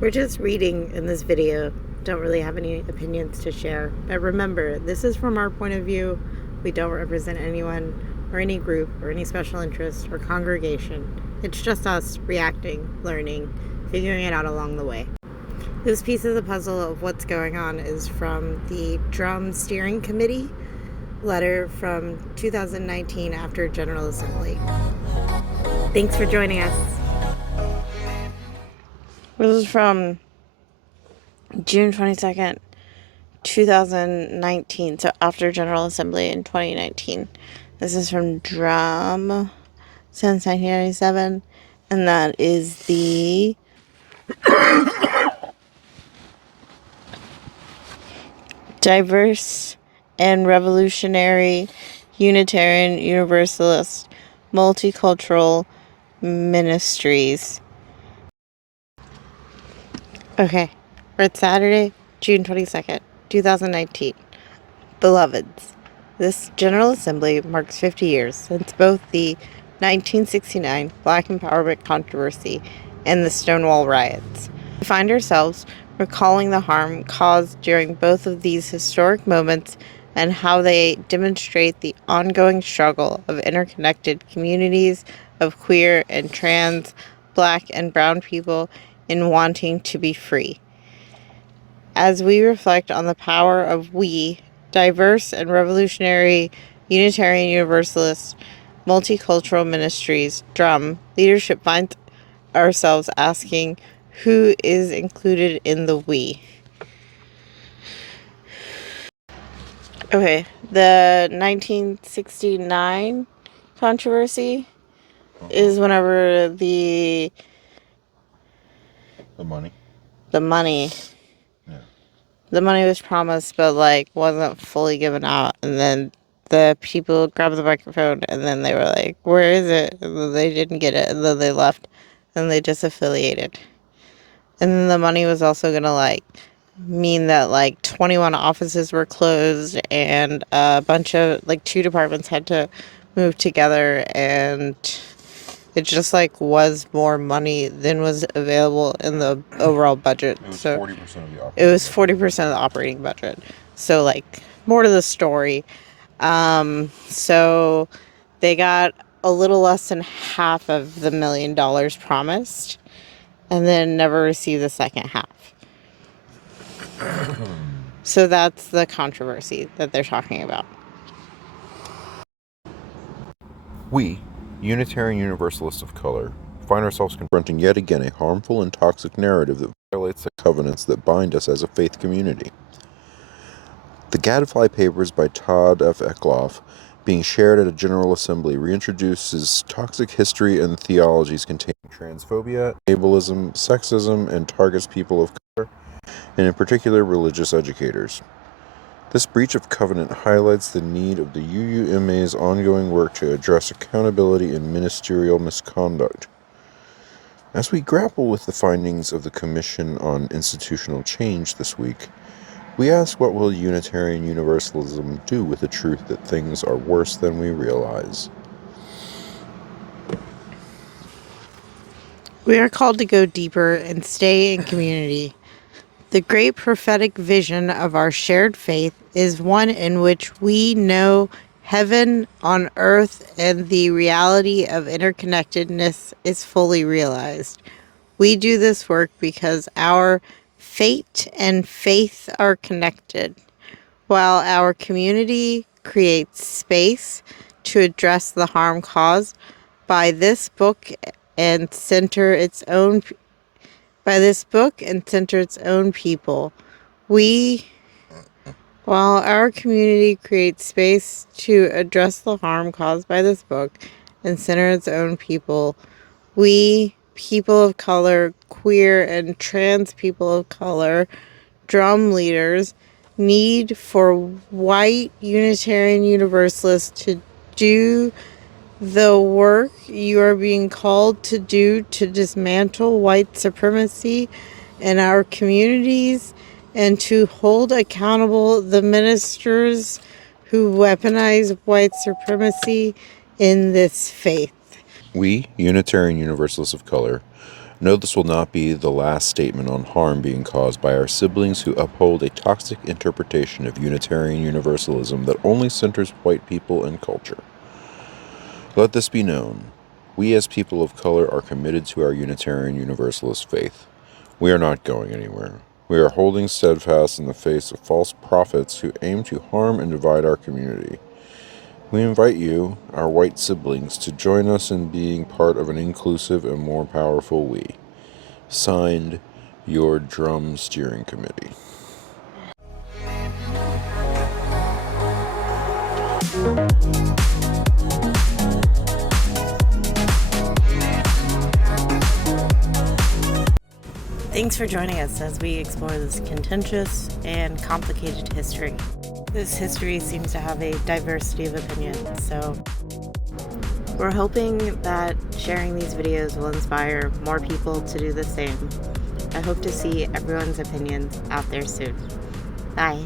We're just reading in this video, don't really have any opinions to share. But remember, this is from our point of view. We don't represent anyone or any group or any special interest or congregation. It's just us reacting, learning, figuring it out along the way. This piece of the puzzle of what's going on is from the DRUUMM Steering Committee letter from 2019 after General Assembly. Thanks for joining us. This is from June 22nd, 2019, so after General Assembly in 2019. This is from DRUUMM since 1997, and that is the Diverse and Revolutionary Unitarian Universalist Multicultural Ministries. Okay, it's Saturday, June 22nd, 2019. Beloveds, this General Assembly marks 50 years since both the 1969 Black Empowerment Controversy and the Stonewall Riots. We find ourselves recalling the harm caused during both of these historic moments and how they demonstrate the ongoing struggle of interconnected communities of queer and trans, Black and brown people in wanting to be free. As we reflect on the power of we, diverse and revolutionary Unitarian Universalist Multicultural Ministries, DRUUMM, leadership finds ourselves asking, who is included in the we? Okay, the 1969 controversy is whenever the money. Yeah. The money was promised, but wasn't fully given out. And then the people grabbed the microphone, and then they were like, "Where is it?" And then they didn't get it, and then they left, and they disaffiliated. And then the money was also gonna mean that 21 offices were closed, and a bunch of 2 departments had to move together, and it just was more money than was available in the overall budget. It was so 40% of the operating it was 40% of the operating budget. So more to the story. So they got a little less than half of the $1 million promised, and then never received the second half. So that's the controversy that they're talking about. We, Unitarian Universalists of color, find ourselves confronting yet again a harmful and toxic narrative that violates the covenants that bind us as a faith community. The Gadfly Papers by Todd F. Eckloff, being shared at a General Assembly, reintroduces toxic history and theologies containing transphobia, ableism, sexism, and targets people of color, and in particular religious educators. This breach of covenant highlights the need of the UUMA's ongoing work to address accountability and ministerial misconduct. As we grapple with the findings of the Commission on Institutional Change this week, we ask, what will Unitarian Universalism do with the truth that things are worse than we realize? We are called to go deeper and stay in community. The great prophetic vision of our shared faith is one in which we know heaven on earth and the reality of interconnectedness is fully realized. We do this work because our fate and faith are connected, while our community creates space to address the harm caused by this book and center its own people. While our community creates space to address the harm caused by this book and center its own people, we, people of color, queer and trans people of color, DRUUMM leaders, need for white Unitarian Universalists to do the work you are being called to do to dismantle white supremacy in our communities and to hold accountable the ministers who weaponize white supremacy in this faith. We, Unitarian Universalists of color, Know this will not be the last statement on harm being caused by our siblings who uphold a toxic interpretation of Unitarian Universalism that only centers white people and culture. Let this be known. We as people of color are committed to our Unitarian Universalist faith. We are not going anywhere. We are holding steadfast in the face of false prophets who aim to harm and divide our community. We invite you, our white siblings, to join us in being part of an inclusive and more powerful we. Signed, your DRUUMM Steering Committee. Thanks for joining us as we explore this contentious and complicated history. This history seems to have a diversity of opinions, so we're hoping that sharing these videos will inspire more people to do the same. I hope to see everyone's opinions out there soon. Bye.